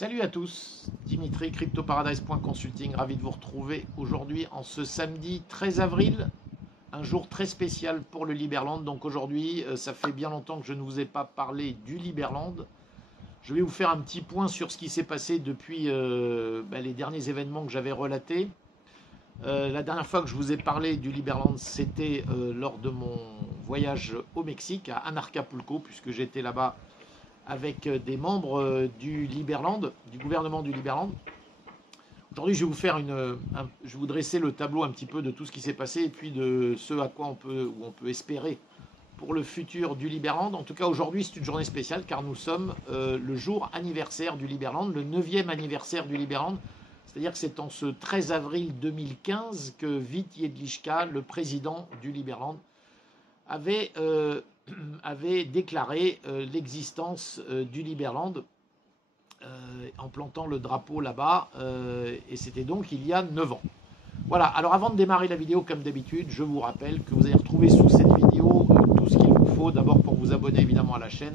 Salut à tous, Dimitri, CryptoParadise.consulting, ravi de vous retrouver aujourd'hui en ce samedi 13 avril, un jour très spécial pour le Liberland. Donc aujourd'hui, ça fait bien longtemps que je ne vous ai pas parlé du Liberland. Je vais vous faire un petit point sur ce qui s'est passé depuis les derniers événements que j'avais relatés. La dernière fois que je vous ai parlé du Liberland, c'était lors de mon voyage au Mexique, à Anarcapulco, puisque j'étais là-bas avec des membres du Liberland, du gouvernement du Liberland. Aujourd'hui, je vais je vais vous dresser le tableau un petit peu de tout ce qui s'est passé et puis de ce à quoi on peut espérer pour le futur du Liberland. En tout cas, aujourd'hui, c'est une journée spéciale car nous sommes le jour anniversaire du Liberland, le 9e anniversaire du Liberland. C'est-à-dire que c'est en ce 13 avril 2015 que Vít Jedlička, le président du Liberland, avait déclaré l'existence du Liberland en plantant le drapeau là-bas, et c'était donc il y a 9 ans. Voilà, alors avant de démarrer la vidéo, comme d'habitude, je vous rappelle que vous allez retrouver sous cette vidéo tout ce qu'il vous faut, d'abord pour vous abonner évidemment à la chaîne,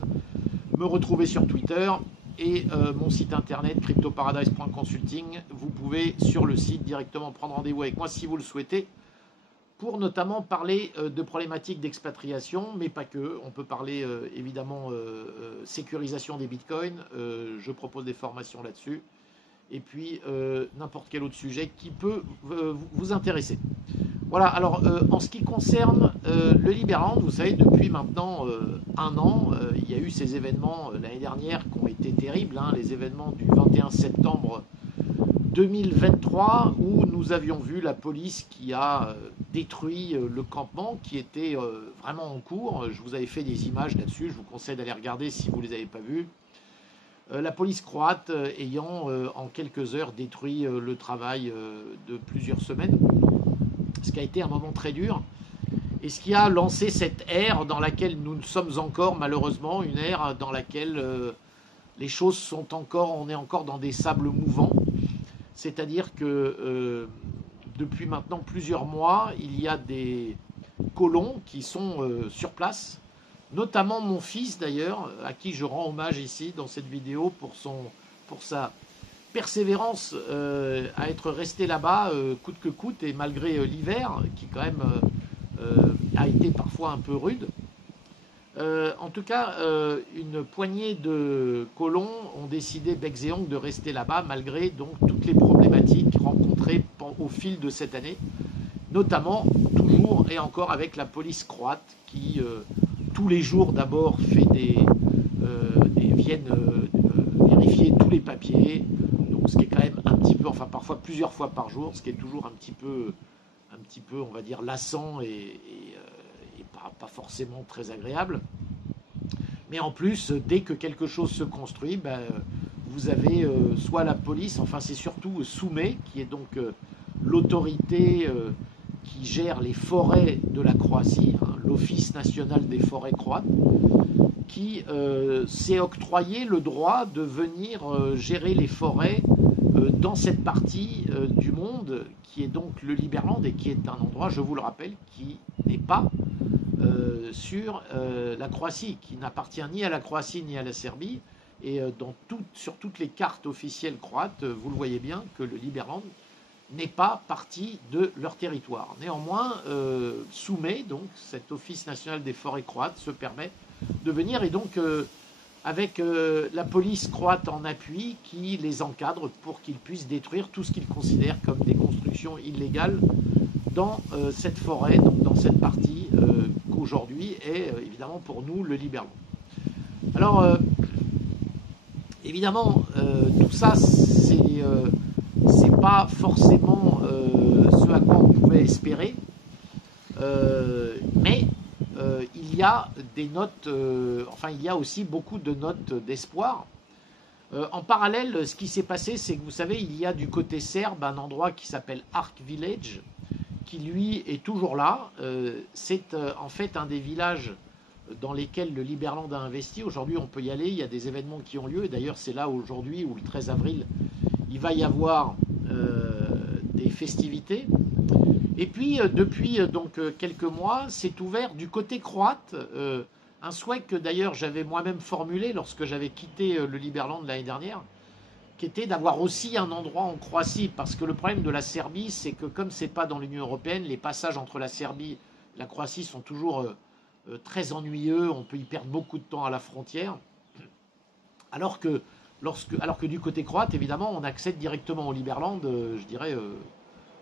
me retrouver sur Twitter et mon site internet cryptoparadise.consulting. Vous pouvez sur le site directement prendre rendez-vous avec moi si vous le souhaitez, pour notamment parler de problématiques d'expatriation, mais pas que. On peut parler évidemment sécurisation des bitcoins, je propose des formations là-dessus, et puis n'importe quel autre sujet qui peut vous intéresser. Voilà, alors en ce qui concerne le Liberland, vous savez, depuis maintenant un an, il y a eu ces événements l'année dernière qui ont été terribles, hein, les événements du 21 septembre 2023 où nous avions vu la police qui a détruit le campement qui était vraiment en cours. Je vous avais fait des images là-dessus, je vous conseille d'aller regarder si vous ne les avez pas vues. La police croate ayant en quelques heures détruit le travail de plusieurs semaines, ce qui a été un moment très dur et ce qui a lancé cette ère dans laquelle nous sommes encore malheureusement, une ère dans laquelle les choses sont encore, on est encore dans des sables mouvants. C'est-à-dire que depuis maintenant plusieurs mois, il y a des colons qui sont sur place, notamment mon fils d'ailleurs, à qui je rends hommage ici dans cette vidéo pour sa persévérance à être resté là-bas coûte que coûte, et malgré l'hiver qui quand même a été parfois un peu rude. En tout cas, une poignée de colons ont décidé becs et ongles de rester là-bas malgré donc toutes les problématiques rencontrées au fil de cette année, notamment toujours et encore avec la police croate qui tous les jours d'abord viennent vérifier tous les papiers, donc ce qui est quand même un petit peu, enfin parfois plusieurs fois par jour, ce qui est toujours un petit peu on va dire lassant et pas forcément très agréable. Mais en plus, dès que quelque chose se construit, vous avez soit la police, enfin c'est surtout Soumet, qui est donc l'autorité qui gère les forêts de la Croatie, hein, l'Office national des forêts croates, qui s'est octroyé le droit de venir gérer les forêts dans cette partie du monde qui est donc le Liberland et qui est un endroit, je vous le rappelle, qui n'est pas sur la Croatie, qui n'appartient ni à la Croatie ni à la Serbie, et sur toutes les cartes officielles croates, vous le voyez bien que le Liberland n'est pas partie de leur territoire. Néanmoins, Soumet, donc cet Office national des forêts croates, se permet de venir, et donc avec la police croate en appui qui les encadre pour qu'ils puissent détruire tout ce qu'ils considèrent comme des constructions illégales dans cette forêt, donc dans cette partie qu'aujourd'hui est évidemment pour nous le Liberland. Alors évidemment tout ça c'est pas forcément ce à quoi on pouvait espérer, mais il y a des notes, il y a aussi beaucoup de notes d'espoir. En parallèle, ce qui s'est passé, c'est que vous savez, il y a du côté serbe un endroit qui s'appelle Ark Village, qui lui est toujours là. C'est en fait un des villages dans lesquels le Liberland a investi. Aujourd'hui, on peut y aller, il y a des événements qui ont lieu. Et d'ailleurs, c'est là aujourd'hui où le 13 avril, il va y avoir des festivités. Et puis, depuis donc quelques mois, c'est ouvert du côté croate. Un souhait que d'ailleurs j'avais moi-même formulé lorsque j'avais quitté le Liberland l'année dernière, qui était d'avoir aussi un endroit en Croatie, parce que le problème de la Serbie, c'est que comme c'est pas dans l'Union européenne, les passages entre la Serbie et la Croatie sont toujours très ennuyeux, on peut y perdre beaucoup de temps à la frontière, alors que, alors que du côté croate, évidemment, on accède directement au Liberland, je dirais,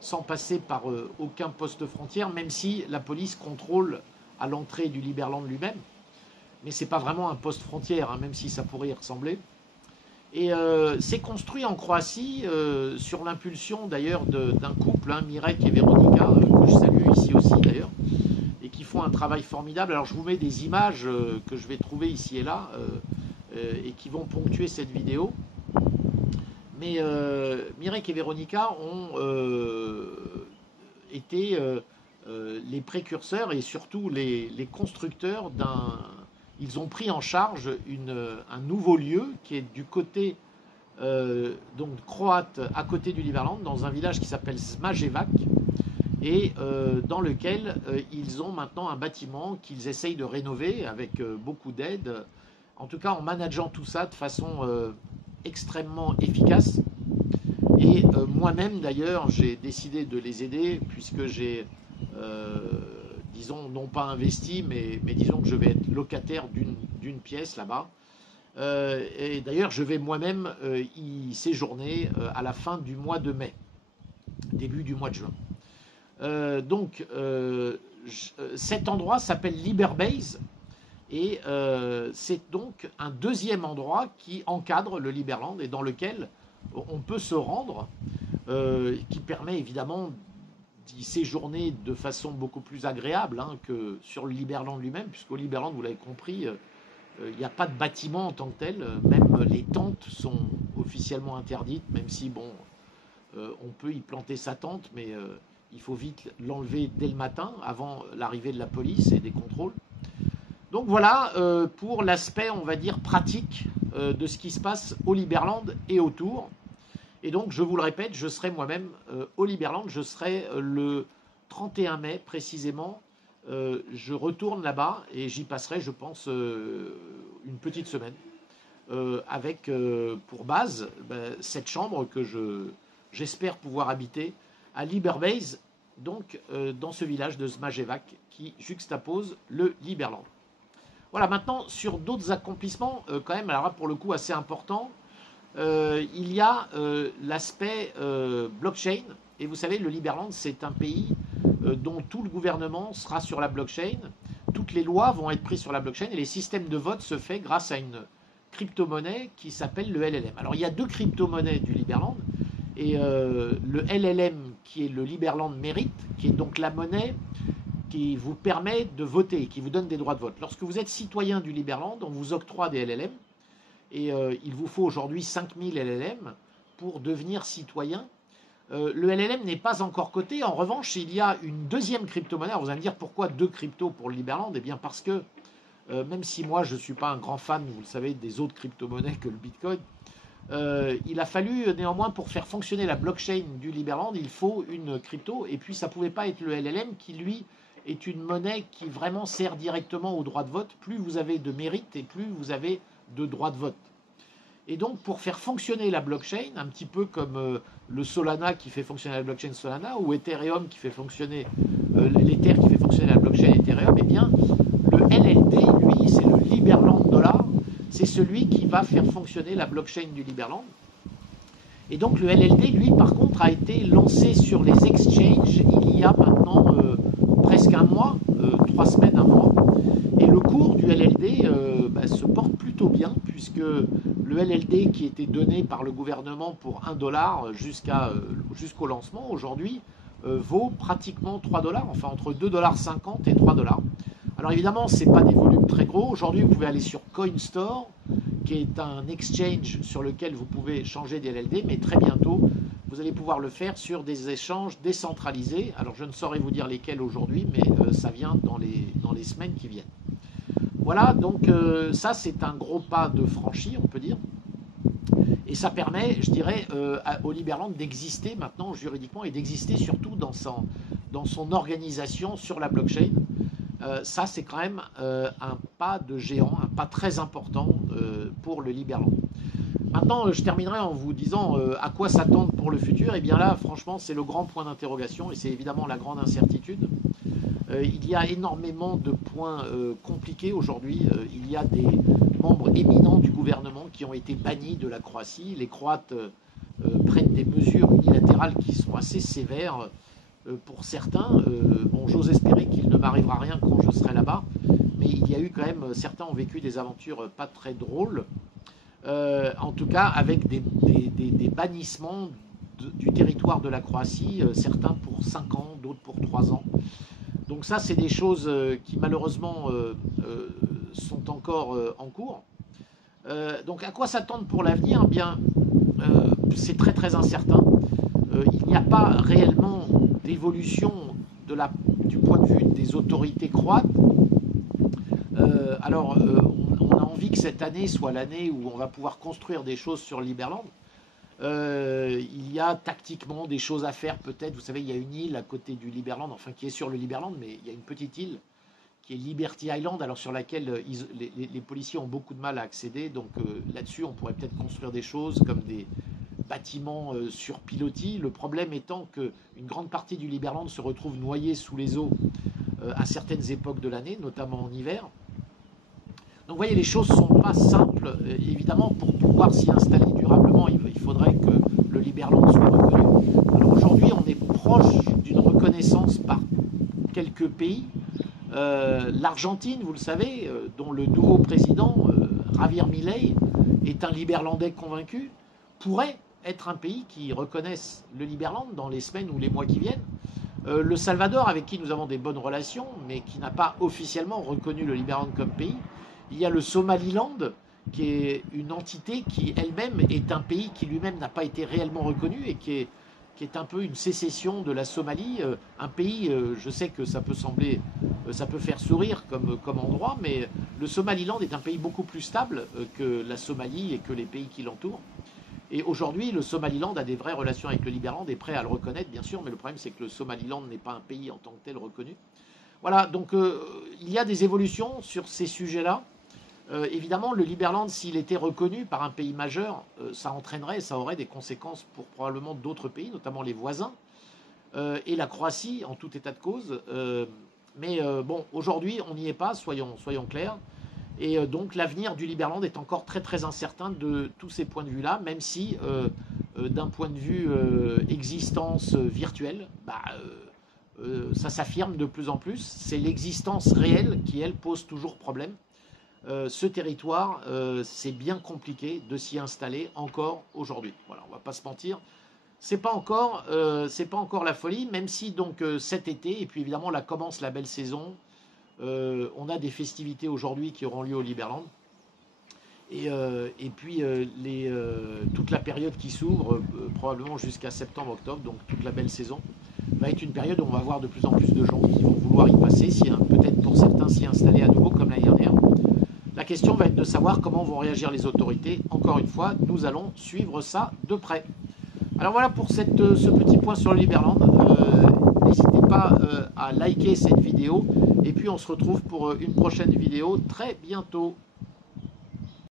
sans passer par aucun poste frontière, même si la police contrôle à l'entrée du Liberland lui-même, mais c'est pas vraiment un poste frontière, hein, même si ça pourrait y ressembler. Et c'est construit en Croatie sur l'impulsion d'ailleurs d'un couple, hein, Mirek et Veronika, que je salue ici aussi d'ailleurs, et qui font un travail formidable. Alors je vous mets des images que je vais trouver ici et là, et qui vont ponctuer cette vidéo. Mais Mirek et Veronika ont été les précurseurs et surtout les constructeurs d'un... Ils ont pris en charge un nouveau lieu qui est du côté donc croate, à côté du Liberland, dans un village qui s'appelle Zmajevac, et dans lequel ils ont maintenant un bâtiment qu'ils essayent de rénover avec beaucoup d'aide, en tout cas en manageant tout ça de façon extrêmement efficace. Et moi-même d'ailleurs, j'ai décidé de les aider puisque j'ai... disons, non pas investi, mais disons que je vais être locataire d'une pièce là-bas. Et d'ailleurs, je vais moi-même y séjourner à la fin du mois de mai, début du mois de juin. Donc, cet endroit s'appelle Liberbase, et c'est donc un deuxième endroit qui encadre le Liberland et dans lequel on peut se rendre, qui permet évidemment d'y séjourner de façon beaucoup plus agréable hein, que sur le Liberland lui-même, puisqu'au Liberland, vous l'avez compris, il n'y a pas de bâtiment en tant que tel, même les tentes sont officiellement interdites, même si, bon, on peut y planter sa tente, mais il faut vite l'enlever dès le matin, avant l'arrivée de la police et des contrôles. Donc voilà pour l'aspect, on va dire, pratique de ce qui se passe au Liberland et autour. Et donc, je vous le répète, je serai moi-même au Liberland, je serai le 31 mai précisément. Je retourne là-bas et j'y passerai, je pense, une petite semaine avec pour base cette chambre que j'espère pouvoir habiter à Liberbase, donc dans ce village de Zmajevac qui juxtapose le Liberland. Voilà, maintenant, sur d'autres accomplissements, quand même, alors là, pour le coup, assez importants, il y a l'aspect blockchain. Et vous savez, le Liberland, c'est un pays dont tout le gouvernement sera sur la blockchain. Toutes les lois vont être prises sur la blockchain et les systèmes de vote se fait grâce à une crypto-monnaie qui s'appelle le LLM. Alors, il y a deux crypto-monnaies du Liberland. Et le LLM, qui est le Liberland Merit, qui est donc la monnaie qui vous permet de voter, qui vous donne des droits de vote. Lorsque vous êtes citoyen du Liberland, on vous octroie des LLM. Et il vous faut aujourd'hui 5000 LLM pour devenir citoyen. Le LLM n'est pas encore coté. En revanche, il y a une deuxième crypto-monnaie. Vous allez me dire pourquoi deux cryptos pour le Liberland? Eh bien parce que, même si moi je ne suis pas un grand fan, vous le savez, des autres crypto-monnaies que le Bitcoin, il a fallu néanmoins pour faire fonctionner la blockchain du Liberland, il faut une crypto. Et puis ça ne pouvait pas être le LLM qui, lui, est une monnaie qui vraiment sert directement au droit de vote. Plus vous avez de mérite et plus vous avez de droits de vote. Et donc, pour faire fonctionner la blockchain, un petit peu comme le Solana qui fait fonctionner la blockchain Solana, ou Ethereum qui fait fonctionner l'Ether qui fait fonctionner la blockchain Ethereum, eh bien, le LLD, lui, c'est le Liberland Dollar, c'est celui qui va faire fonctionner la blockchain du Liberland. Et donc, le LLD, lui, par contre, a été lancé sur les exchanges il y a maintenant presque un mois, 3 semaines, un mois. Et le cours du LLD se porte plutôt bien, puisque le LLD qui était donné par le gouvernement pour $1 jusqu'au lancement, aujourd'hui, vaut pratiquement $3, enfin entre $2,50 et $3. Alors évidemment, ce n'est pas des volumes très gros. Aujourd'hui, vous pouvez aller sur CoinStore, qui est un exchange sur lequel vous pouvez changer des LLD, mais très bientôt, vous allez pouvoir le faire sur des échanges décentralisés. Alors je ne saurais vous dire lesquels aujourd'hui, mais ça vient dans les semaines qui viennent. Voilà, donc ça c'est un gros pas de franchi, on peut dire. Et ça permet, je dirais, au Liberland d'exister maintenant juridiquement et d'exister surtout dans son organisation sur la blockchain. Ça c'est quand même un pas de géant, un pas très important pour le Liberland. Maintenant, je terminerai en vous disant à quoi s'attendre pour le futur. Et bien là, franchement, c'est le grand point d'interrogation et c'est évidemment la grande incertitude. Il y a énormément de points compliqués aujourd'hui. Il y a des membres éminents du gouvernement qui ont été bannis de la Croatie. Les Croates prennent des mesures unilatérales qui sont assez sévères pour certains. Bon, j'ose espérer qu'il ne m'arrivera rien quand je serai là-bas, mais il y a eu quand même, certains ont vécu des aventures pas très drôles, en tout cas avec des bannissements du territoire de la Croatie, certains pour 5 ans, d'autres pour 3 ans. Donc ça, c'est des choses qui malheureusement sont encore en cours. Donc à quoi s'attendre pour l'avenir? Bien, c'est très très incertain. Il n'y a pas réellement d'évolution du point de vue des autorités croates. Alors, on a envie que cette année soit l'année où on va pouvoir construire des choses sur le Liberland. Il y a tactiquement des choses à faire peut-être. Vous savez, il y a une île à côté du Liberland, enfin qui est sur le Liberland, mais il y a une petite île qui est Liberty Island, alors sur laquelle les policiers ont beaucoup de mal à accéder. Donc là-dessus, on pourrait peut-être construire des choses comme des bâtiments sur pilotis. Le problème étant qu'une grande partie du Liberland se retrouve noyée sous les eaux à certaines époques de l'année, notamment en hiver. Donc vous voyez, les choses ne sont pas simples. Évidemment, pour pouvoir s'y installer durablement, il faudrait que le Liberland soit reconnu. Alors aujourd'hui, on est proche d'une reconnaissance par quelques pays. L'Argentine, vous le savez, dont le nouveau président, Javier Milei, est un Liberlandais convaincu, pourrait être un pays qui reconnaisse le Liberland dans les semaines ou les mois qui viennent. Le Salvador, avec qui nous avons des bonnes relations, mais qui n'a pas officiellement reconnu le Liberland comme pays. Il y a le Somaliland, qui est une entité qui elle-même est un pays qui lui-même n'a pas été réellement reconnu et qui est un peu une sécession de la Somalie. Un pays, je sais que ça peut sembler, ça peut faire sourire comme endroit, mais le Somaliland est un pays beaucoup plus stable que la Somalie et que les pays qui l'entourent. Et aujourd'hui, le Somaliland a des vraies relations avec le Liberland, est prêt à le reconnaître, bien sûr, mais le problème, c'est que le Somaliland n'est pas un pays en tant que tel reconnu. Voilà, donc il y a des évolutions sur ces sujets-là. Évidemment, le Liberland, s'il était reconnu par un pays majeur, ça aurait des conséquences pour probablement d'autres pays, notamment les voisins, et la Croatie, en tout état de cause. Mais bon, aujourd'hui, on n'y est pas, soyons clairs. Et donc l'avenir du Liberland est encore très très incertain de tous ces points de vue-là, même si d'un point de vue existence virtuelle, ça s'affirme de plus en plus. C'est l'existence réelle qui, elle, pose toujours problème. Ce territoire, c'est bien compliqué de s'y installer encore aujourd'hui. Voilà, on ne va pas se mentir. C'est pas encore la folie, même si donc cet été, et puis évidemment là commence la belle saison. On a des festivités aujourd'hui qui auront lieu au Liberland. Et puis toute la période qui s'ouvre, probablement jusqu'à septembre-octobre, donc toute la belle saison, va être une période où on va voir de plus en plus de gens qui vont vouloir y passer, peut-être pour certains s'y installer à nouveau comme l'année dernière. La question va être de savoir comment vont réagir les autorités. Encore une fois, nous allons suivre ça de près. Alors voilà pour ce petit point sur le Liberland. N'hésitez pas à liker cette vidéo. Et puis on se retrouve pour une prochaine vidéo très bientôt.